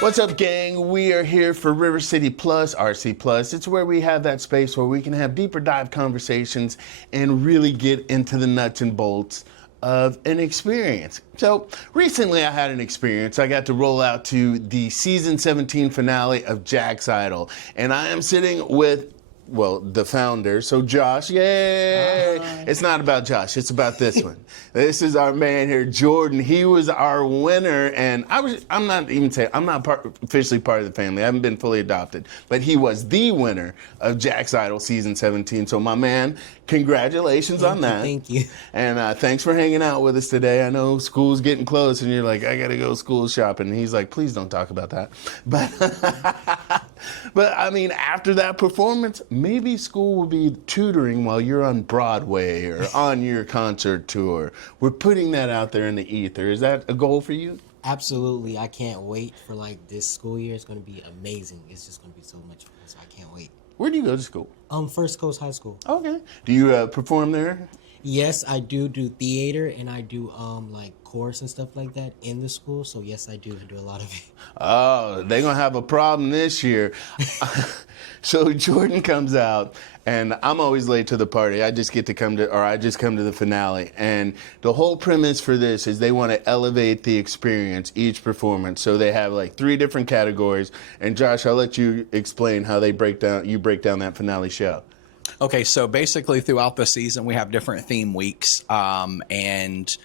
What's up, gang? We are here for River City Plus, RC Plus. It's where we have that space where we can have deeper dive conversations and really get into the nuts and bolts of an experience. So recently I had an experience. I got to roll out to the season 17 finale of Jax Idol, and I am sitting with, well, the founder. So Josh, yay! It's not about Josh, it's about this one. This is our man here, Jordan. He was our winner, and I'm not officially part of the family. I haven't been fully adopted, but he was the winner of Jax Idol season 17. So my man, congratulations on that. Thank you. And thanks for hanging out with us today. I know school's getting close, and you're like, I gotta go school shopping. And he's like, please don't talk about that. But I mean, after that performance, maybe school will be tutoring while you're on Broadway or on your concert tour. We're putting that out there in the ether. Is that a goal for you? Absolutely. I can't wait for this school year. It's going to be amazing. It's just going to be so much fun. So I can't wait. Where do you go to school? First Coast High School. Okay. Do you perform there? Yes, I do theater, and I do chorus and stuff like that in the school. So yes, I do a lot of it. Oh, they're gonna have a problem this year. So Jordan comes out, and I'm always late to the party. I just come to the finale. And the whole premise for this is they want to elevate the experience, each performance. So they have 3 different categories. And Josh, I'll let you explain how you break down that finale show. Okay, so basically throughout the season, we have different theme weeks, and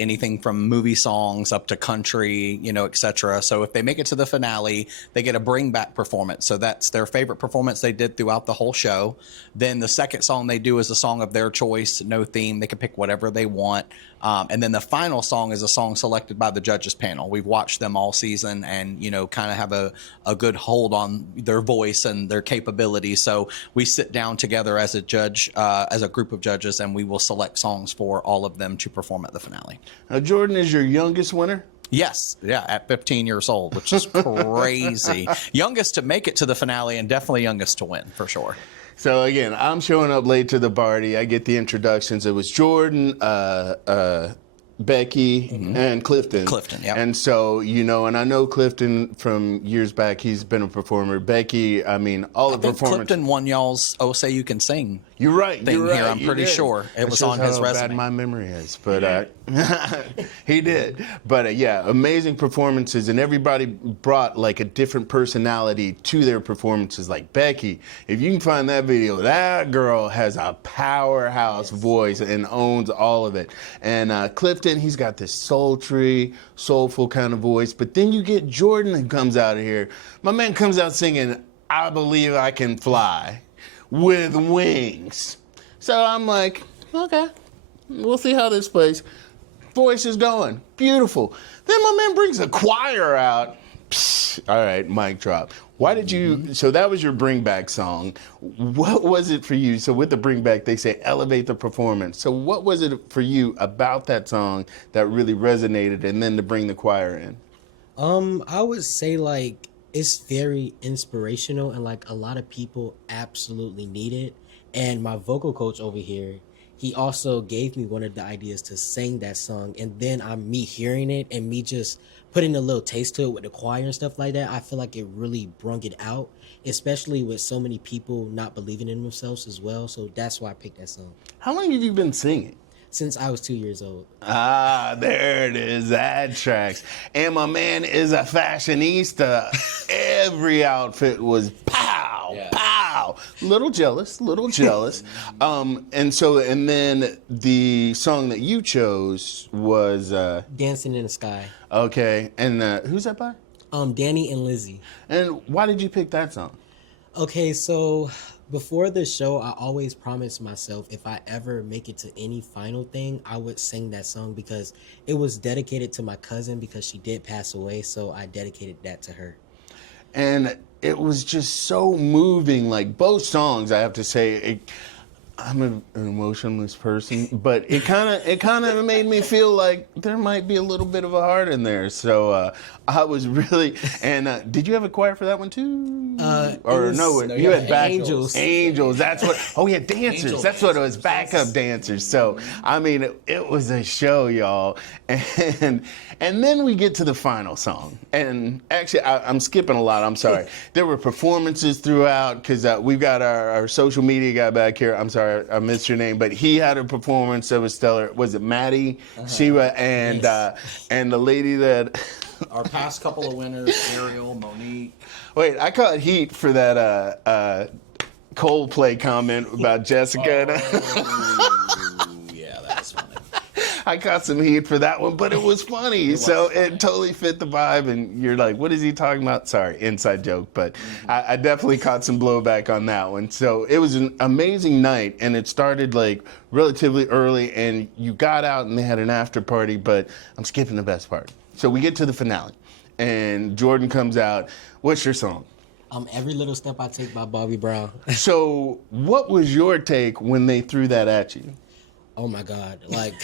anything from movie songs up to country, etc. So if they make it to the finale, they get a bring back performance. So that's their favorite performance they did throughout the whole show. Then the second song they do is a song of their choice, no theme. They can pick whatever they want. And then the final song is a song selected by the judges panel. We've watched them all season and, kind of have a good hold on their voice and their capabilities. So we sit down together as a group of judges, and we will select songs for all of them to perform at the finale. Now, Jordan is your youngest winner? Yes, yeah, at 15 years old, which is crazy. Youngest to make it to the finale, and definitely youngest to win, for sure. So again, I'm showing up late to the party. I get the introductions. It was Jordan, Becky, and Clifton. Clifton, yeah. And so, and I know Clifton from years back. He's been a performer. Becky, I mean, all the performers. Clifton won y'all's "Oh Say You Can Sing." You're right. Thing you're right. here, I'm pretty sure it was on his resume. How bad my memory is, but he did. But yeah, amazing performances, and everybody brought a different personality to their performances. Like Becky, if you can find that video, that girl has a powerhouse voice and owns all of it. And Clifton, he's got this sultry, soulful kind of voice. But then you get Jordan who comes out of here. My man comes out singing, "I Believe I Can Fly," with wings. So I'm like, okay, we'll see how this plays. Voice is going, beautiful. Then my man brings a choir out. Psst, all right, mic drop. Why did you, so that was your bring back song. What was it for you? So with the bring back, they say elevate the performance. So what was it for you about that song that really resonated, and then to bring the choir in? I would say it's very inspirational, and a lot of people absolutely need it. And my vocal coach over here, he also gave me one of the ideas to sing that song. And then me hearing it and me just putting a little taste to it with the choir and stuff like that, I feel like it really brung it out, especially with so many people not believing in themselves as well. So that's why I picked that song. How long have you been singing? Since I was 2 years old. Ah, there it is. That tracks. And my man is a fashionista. Every outfit was pow, pow. Little jealous. And then the song that you chose was Dancing in the Sky. Okay. And who's that by? Danny and Lizzie. And why did you pick that song? Okay, so before the show, I always promised myself if I ever make it to any final thing, I would sing that song because it was dedicated to my cousin because she did pass away. So I dedicated that to her. And it was just so moving. Both songs, I have to say, I'm an emotionless person, but it kind of made me feel like there might be a little bit of a heart in there. So I was really. And did you have a choir for that one too? You had Angels. Angels. That's what. Oh yeah, dancers. Angel That's what it was. Backup dancers. So I mean, it was a show, y'all. And then we get to the final song. And actually, I'm skipping a lot. I'm sorry. There were performances throughout because we've got our social media guy back here. I'm sorry. I missed your name, but he had a performance that was stellar. Was it Maddie, Shiva, and the lady that Our past couple of winners, Ariel, Monique. wait, I caught heat for that Coldplay comment about Jessica. Yeah, that's funny. I caught some heat for that one, but it was funny. It totally fit the vibe, and you're like, what is he talking about? Sorry, inside joke, but I definitely caught some blowback on that one. So it was an amazing night, and it started like relatively early, and you got out and they had an after party, but I'm skipping the best part. So we get to the finale, and Jordan comes out. What's your song? Every Little Step I Take by Bobby Brown. So what was your take when they threw that at you? Oh my God. Like,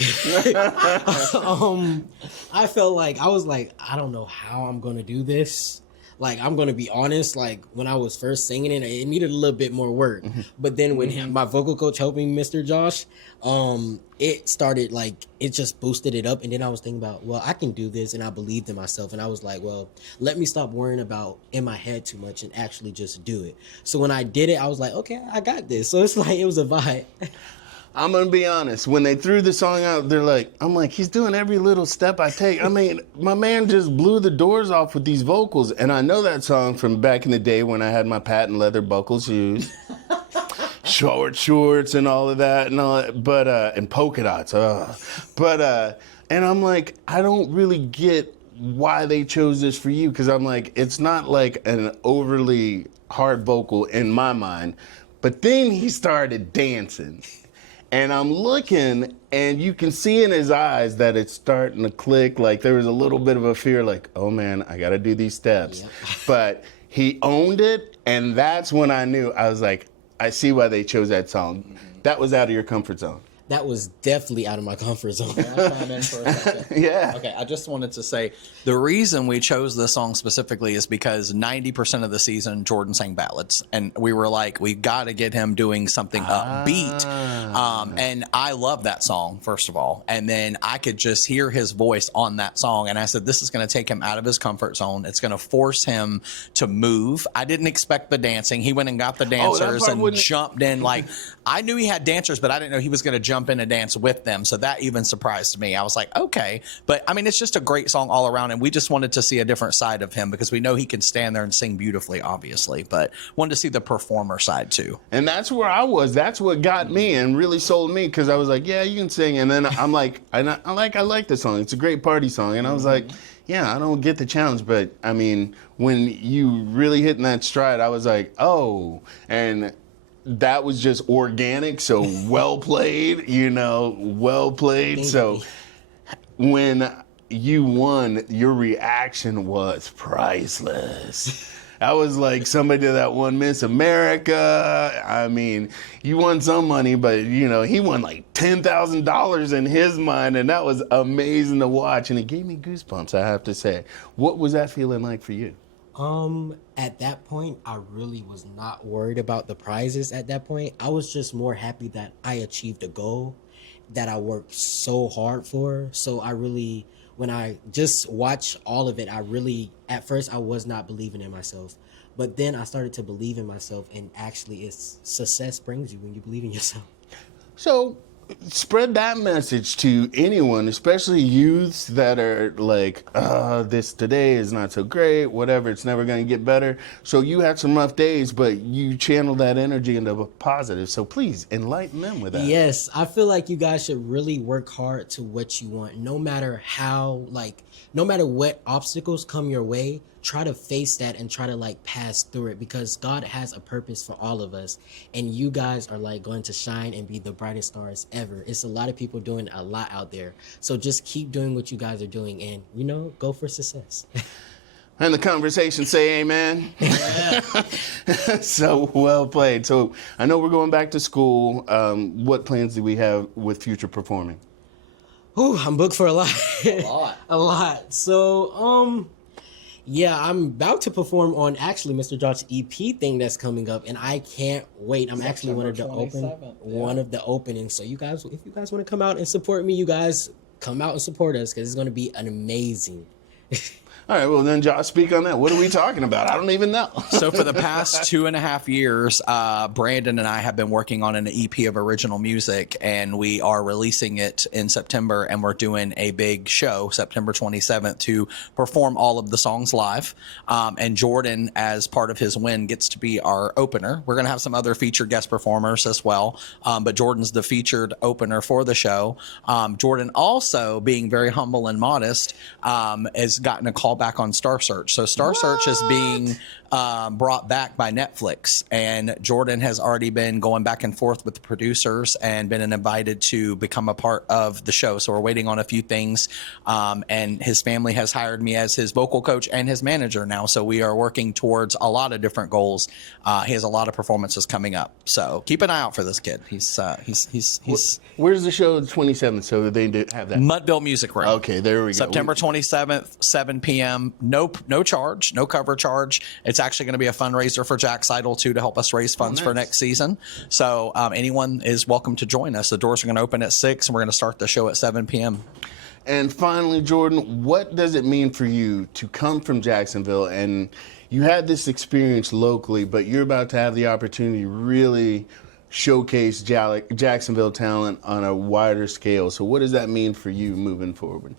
I felt like, I was like, I don't know how I'm going to do this. Like, I'm going to be honest, like, when I was first singing it needed a little bit more work. But then when my vocal coach helped me, Mr. Josh, it started, like, it just boosted it up. And then I was thinking about, well, I can do this. And I believed in myself. And I was like, well, let me stop worrying about in my head too much and actually just do it. So when I did it, I was like, okay, I got this. So it's like, it was a vibe. I'm gonna be honest. When they threw the song out, I'm like, he's doing every little step I take. I mean, my man just blew the doors off with these vocals, and I know that song from back in the day when I had my patent leather buckle shoes, short shorts, and all of that, but and polka dots. And I'm like, I don't really get why they chose this for you, because I'm like, it's not like an overly hard vocal in my mind. But then he started dancing. And I'm looking, and you can see in his eyes that it's starting to click. Like there was a little bit of a fear, like, oh man, I got to do these steps. Yep. But he owned it, and that's when I knew. I was like, I see why they chose that song. That was out of your comfort zone. That was definitely out of my comfort zone. Can I chime in for a second? Yeah. Okay, I just wanted to say the reason we chose this song specifically is because 90% of the season Jordan sang ballads, and we were like, we got to get him doing something upbeat. And I love that song, first of all, and then I could just hear his voice on that song, and I said, this is going to take him out of his comfort zone. It's going to force him to move. I didn't expect the dancing. He went and got the dancers and jumped in. Like, I knew he had dancers, but I didn't know he was going to jump in and dance with them. So that even surprised me. I was like, okay. But I mean, it's just a great song all around. And we just wanted to see a different side of him because we know he can stand there and sing beautifully, obviously, but wanted to see the performer side too. And that's where I was. That's what got me and really sold me, because I was like, yeah, you can sing. And then I'm like, I like the song. It's a great party song. And I was like, yeah, I don't get the challenge. But I mean, when you really hit in that stride, I was like, oh, and that was just organic, so well played, well played. So when you won, your reaction was priceless. I was like somebody that won Miss America. I mean, you won some money, but he won like $10,000 in his mind, and that was amazing to watch, and it gave me goosebumps, I have to say. What was that feeling like for you? At that point, I really was not worried about the prizes at that point. I was just more happy that I achieved a goal that I worked so hard for. So when I just watched all of it, at first I was not believing in myself. But then I started to believe in myself, and actually success brings you when you believe in yourself. So spread that message to anyone, especially youths that are like, this today is not so great, whatever, it's never going to get better. So you had some rough days, but you channeled that energy into a positive. So please enlighten them with that. Yes, I feel like you guys should really work hard to what you want, no matter what obstacles come your way. Try to face that and try to pass through it, because God has a purpose for all of us, and you guys are going to shine and be the brightest stars ever. It's a lot of people doing a lot out there, so just keep doing what you guys are doing and go for success. And the conversation say amen. So well played. So I know we're going back to school. What plans do we have with future performing? Ooh, I'm booked for a lot. A lot. A lot. So, yeah, I'm about to perform on actually Mr. Josh EP thing that's coming up, and I can't wait. I'm actually one of the openings. So you guys, if you guys want to come out and support me, you guys come out and support us because it's going to be an amazing. All right, well then, Josh, speak on that. What are we talking about? I don't even know. So for the past 2.5 years, Brandon and I have been working on an EP of original music, and we are releasing it in September, and we're doing a big show, September 27th, to perform all of the songs live. And Jordan, as part of his win, gets to be our opener. We're going to have some other featured guest performers as well, but Jordan's the featured opener for the show. Jordan also, being very humble and modest, has gotten a call back on Star Search. So Star Search is being brought back by Netflix, and Jordan has already been going back and forth with the producers and been invited to become a part of the show. So we're waiting on a few things, and his family has hired me as his vocal coach and his manager now. So we are working towards a lot of different goals. He has a lot of performances coming up, so keep an eye out for this kid. He's Where's the show? The 27th. So they did have that. Mudville Music Room. Okay, there we go. September 27th, 7 p.m. No charge, no cover charge. It's actually going to be a fundraiser for Jax Idol too, to help us raise funds for next season. So anyone is welcome to join us. The doors are going to open at 6, and we're going to start the show at 7 p.m. And finally, Jordan, what does it mean for you to come from Jacksonville, and you had this experience locally, but you're about to have the opportunity to really showcase Jacksonville talent on a wider scale. So what does that mean for you moving forward?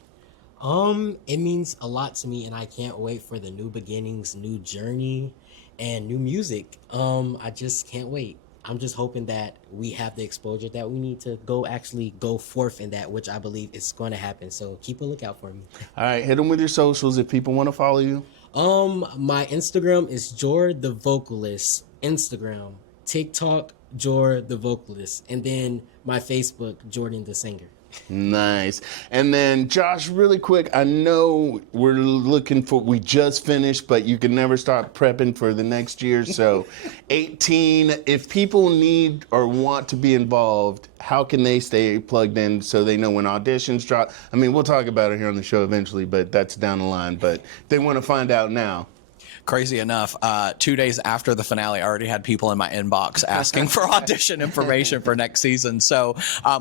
It means a lot to me, and I can't wait for the new beginnings, new journey, and new music. I just can't wait. I'm just hoping that we have the exposure that we need to go forth in that, which I believe is going to happen. So keep a lookout for me. All right, hit them with your socials if people want to follow you. My Instagram is Jor the Vocalist. Instagram, TikTok, Jor the Vocalist, and then my Facebook, Jordan the Singer. Nice. And then, Josh, really quick, I know we just finished, but you can never stop prepping for the next year. So 18, if people need or want to be involved, how can they stay plugged in so they know when auditions drop? I mean, we'll talk about it here on the show eventually, but that's down the line. But they want to find out now. Crazy enough, 2 days after the finale, I already had people in my inbox asking for audition information for next season. So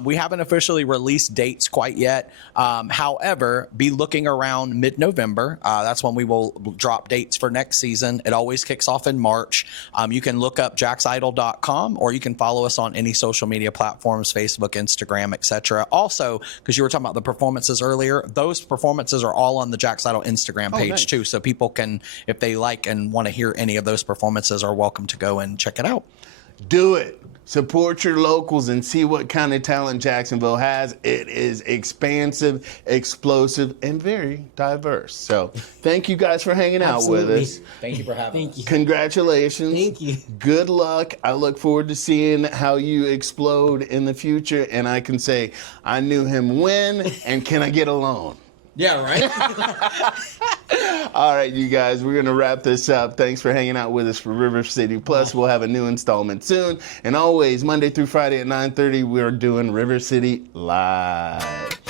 we haven't officially released dates quite yet. However, be looking around mid-November. That's when we will drop dates for next season. It always kicks off in March. You can look up jaxidol.com, or you can follow us on any social media platforms, Facebook, Instagram, etc. Also, because you were talking about the performances earlier, those performances are all on the Jax Idol Instagram page nice. too. So people can, if they like and want to hear any of those performances, are welcome to go and check it out. Do it. Support your locals and see what kind of talent Jacksonville has. It is expansive, explosive, and very diverse. So thank you guys for hanging out with us. Thank you for having us. Congratulations. Thank you. Good luck. I look forward to seeing how you explode in the future. And I can say, I knew him when, and can I get a loan? Yeah, right? All right, you guys, we're going to wrap this up. Thanks for hanging out with us for River City Plus. We'll have a new installment soon. And always, Monday through Friday at 9:30, we're doing River City Live.